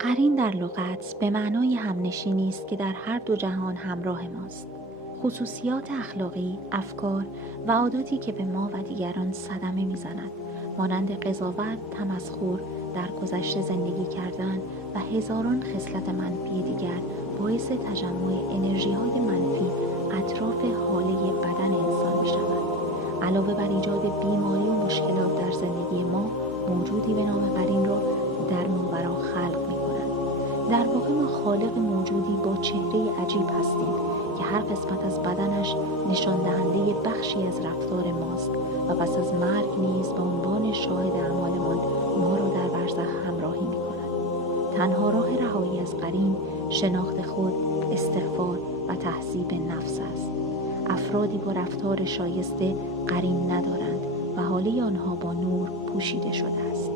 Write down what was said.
قرین در لغت به معنای همنشینی است که در هر دو جهان همراه ماست. خصوصیات اخلاقی، افکار و عاداتی که به ما و دیگران صدمه می‌زند، مانند قضاوت، تمسخر، در گذشته زندگی کردن و هزاران خصلت منفی دیگر، باعث تجمع انرژی‌های منفی اطراف حاله بدن انسان می‌شود. علاوه بر ایجاد بیماری و مشکلات در زندگی ما، موجودی به نام قرین را در ماورا خلق می‌کند. در واقع ما خالق موجودی با چهره عجیب هستیم که هر قسمت از بدنش نشان دهنده بخشی از رفتار ماست و پس از مرگ نیز به عنوان شاهد اعمالمان ما را در برزخ همراهی می‌کند. تنها راه رهایی از قرین، شناخت خود، استغفار و تهذیب نفس است. افرادی با رفتار شایسته قرین ندارند و حاله آنها با نور پوشیده شده است.